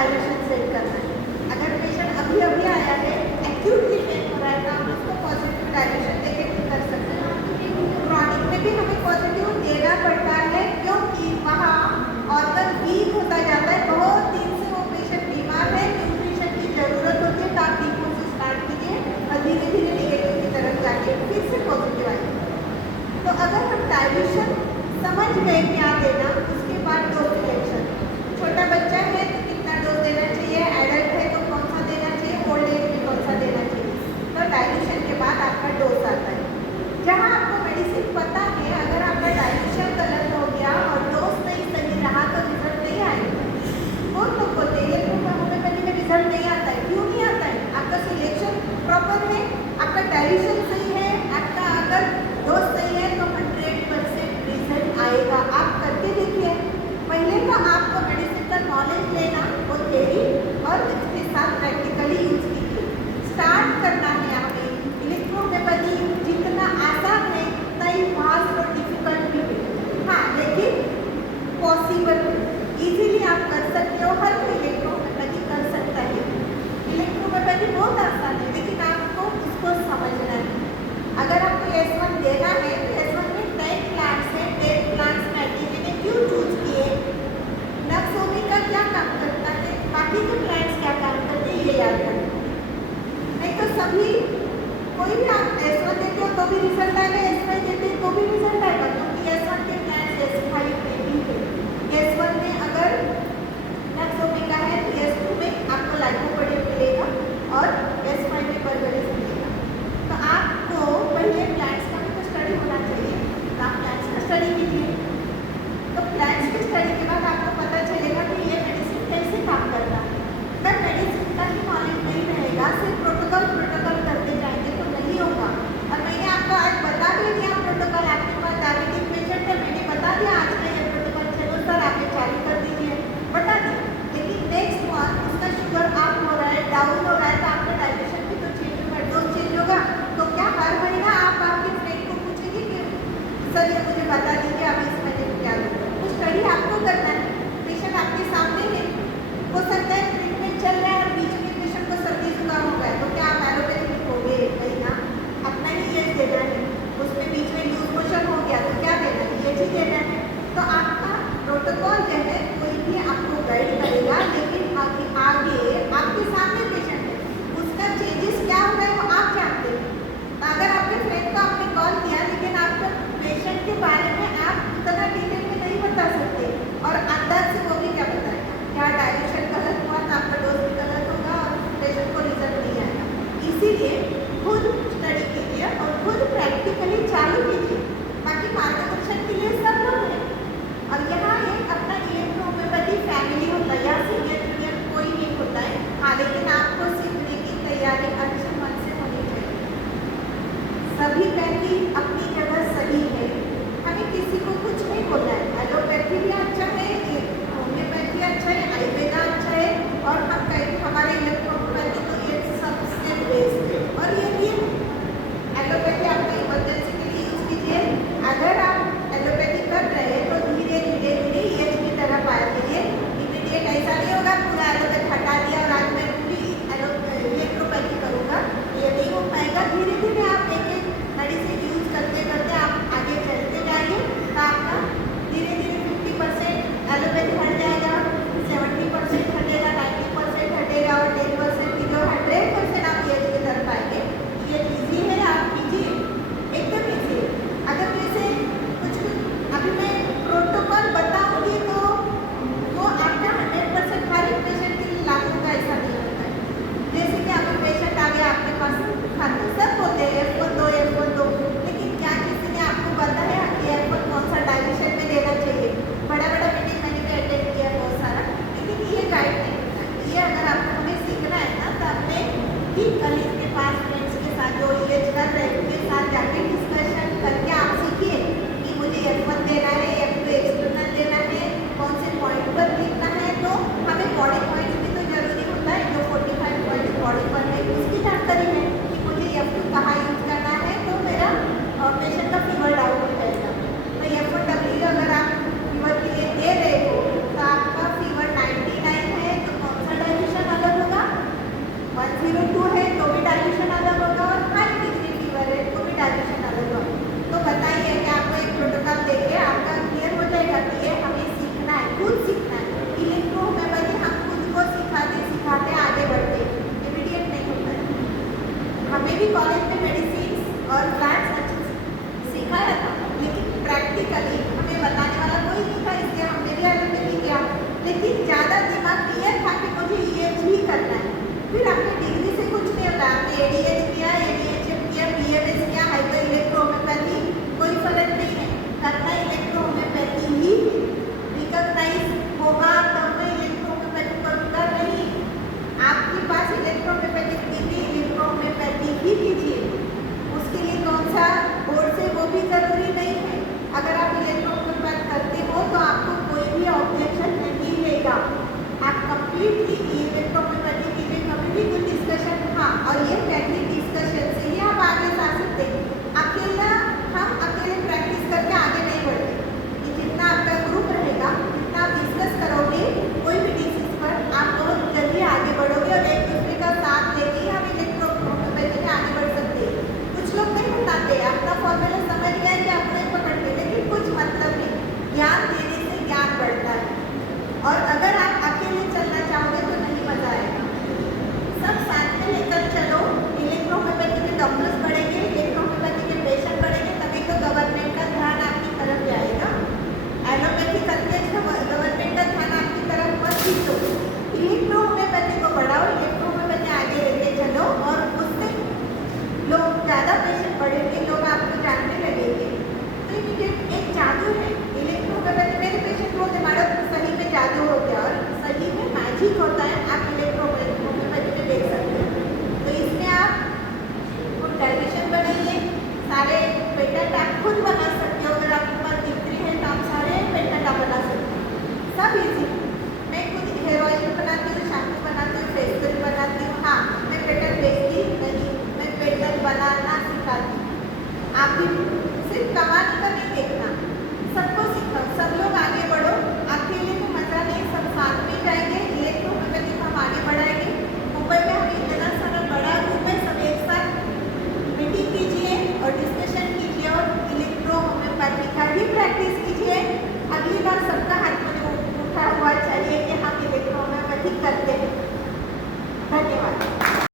Dilution set करना है। अगर पेशेंट अभी अभी आया है, एक्यूटली पेन हो रहा है, तो हम उसको पॉजिटिव डायल्यूशन देके ठीक कर सकते हैं। क्रॉनिक में भी हमें पॉजिटिव देना पड़ता है, क्योंकि वहाँ ऑर्गन वीक होता जाता है। बहुत दिन से वो पेशेंट बीमार है, न्यूट्रिशन की जरूरत होती है, तो आप डीपो से स्टार्ट कीजिए और धीरे धीरे निगेटिव की तरफ जाके फिर से पॉजिटिव आएगी। तो अगर हम डायल्यूशन समझ गए क्या देना, उसके बाद डोज सिलेक्शन। छोटा बच्चा है तो कितना डोज देना चाहिए, एडल्ट है तो कौन सा देना चाहिए, ओल्ड एज में कौन सा देना चाहिए। तो डायल्यूशन के बाद आपका डोज आता है। जहाँ आपको मेडिसिन पता है, अगर आपका डायल्यूशन गलत हो गया और डोज नहीं सही रहा तो रिजल्ट नहीं आएगा। बहुत लोग बोलते हैं होम्योपैथी में रिजल्ट नहीं आता है। क्यों नहीं आता है? आपका सिलेक्शन प्रॉपर है, आपका डायल्यूशन सही है, आपका अगर डोज सही है तो 100% रिजल्ट आएगा। आप करके देखिए। पहले तो आपको मेडिसिन का नॉलेज लेना, वो थ्योरी और इसके साथ प्रैक्टिकली यूज कीजिए। स्टार्ट करना है हमें। इलेक्ट्रोहोम्योपैथी जितना आसान है उतना ही फास्ट और डिफिकल्ट भी है। हाँ, लेकिन पॉसिबल है, इजीली आप कर सकते हो। हर कोई इलेक्ट्रोहोम्योपैथी कर सकता है। इलेक्ट्रोहोम्योपैथी बहुत आसान है, लेकिन आपको उसको समझना है। अगर आपको S1 देना है तो S1 में 10 प्लांट्स हैं। 10 प्लांट्स मैंने क्यों चूज किए, नक्सोमिका क्या काम करता है, बाकी के प्लांट्स क्या काम करते हैं, ये याद रखना। नहीं तो सभी कोई भी आप S1 देते हो तो भी रिजल्ट आएगा, S5 देते हो तो भी रिजल्ट आएगा, क्योंकि S1 के प्लांट्स S5 में भी है। S1 में अगर नक्सोमिका है तो S2 में आपको लाइकोपोडियम मिलेगा और S5 में बर्बेरिस मिलेगा। तो आपको पहले प्लांट्स का भी तो स्टडी होना चाहिए, तो आप प्लांट्स का स्टडी कीजिए। तो प्लांट्स की स्टडी के बाद आपको पता चलेगा कि ये मेडिसिन कैसे काम करता है। अगर मेडिसिन का ही नॉलेज नहीं रहेगा, सिर्फ प्रोटोकॉल करते जाएंगे तो नहीं होगा। और मैंने आपको आज बता भी दिया प्रोटोकॉल। आपके पास डायबिटिक पेशेंट है, मैंने बता दिया आज का ये सीखो, इलेक्ट्रो होम्योपैथी को बढ़ाओ, इलेक्ट्रो होम्योपैथी आगे लेके चलो और उससे लोग ज़्यादा पेशेंट बढ़ेंगे, लोग आपको जानने लगेंगे। तो ये एक जादू है इलेक्ट्रो होम्योपैथी। मेरे पेशेंट बोलते मैडम सही में जादू हो गया, और सही में मैजिक होता है, आप इलेक्ट्रो होम्योपैथी में देख सकते हैं। तो इसमें आप फुड डाइजेशन बनाइए, सारे पेटेंट आप खुद बना सकते हो। अगर आपके पास डिग्री है तो आप सारे पेटेंट आप बना सकते हो, सब इजी। मैं खुद हेयर ऑयल बनाती हूँ, शैम्पू बनाती हूँ, फेशियल बनाती हूँ। हाँ, मैं पेटेंट बेचती नहीं, मैं पेटेंट बनाना सिखाती हूँ। आप भी सिर्फ कमाने का नहीं देखना, सबको सिखाओ, सब लोग आगे बढ़ो। अकेले में मजा नहीं, सब साथ में जाएंगे, इलेक्ट्रो होम्योपैथी को हम आगे बढ़ाएंगे। मुंबई में हम इतना सारा बड़ा ग्रुप है, सब एक साथ मीटिंग कीजिए और डिस्कशन कीजिए और इलेक्ट्रो होम्योपैथी का भी प्रैक्टिस कीजिए। अगली बार सबका हाथ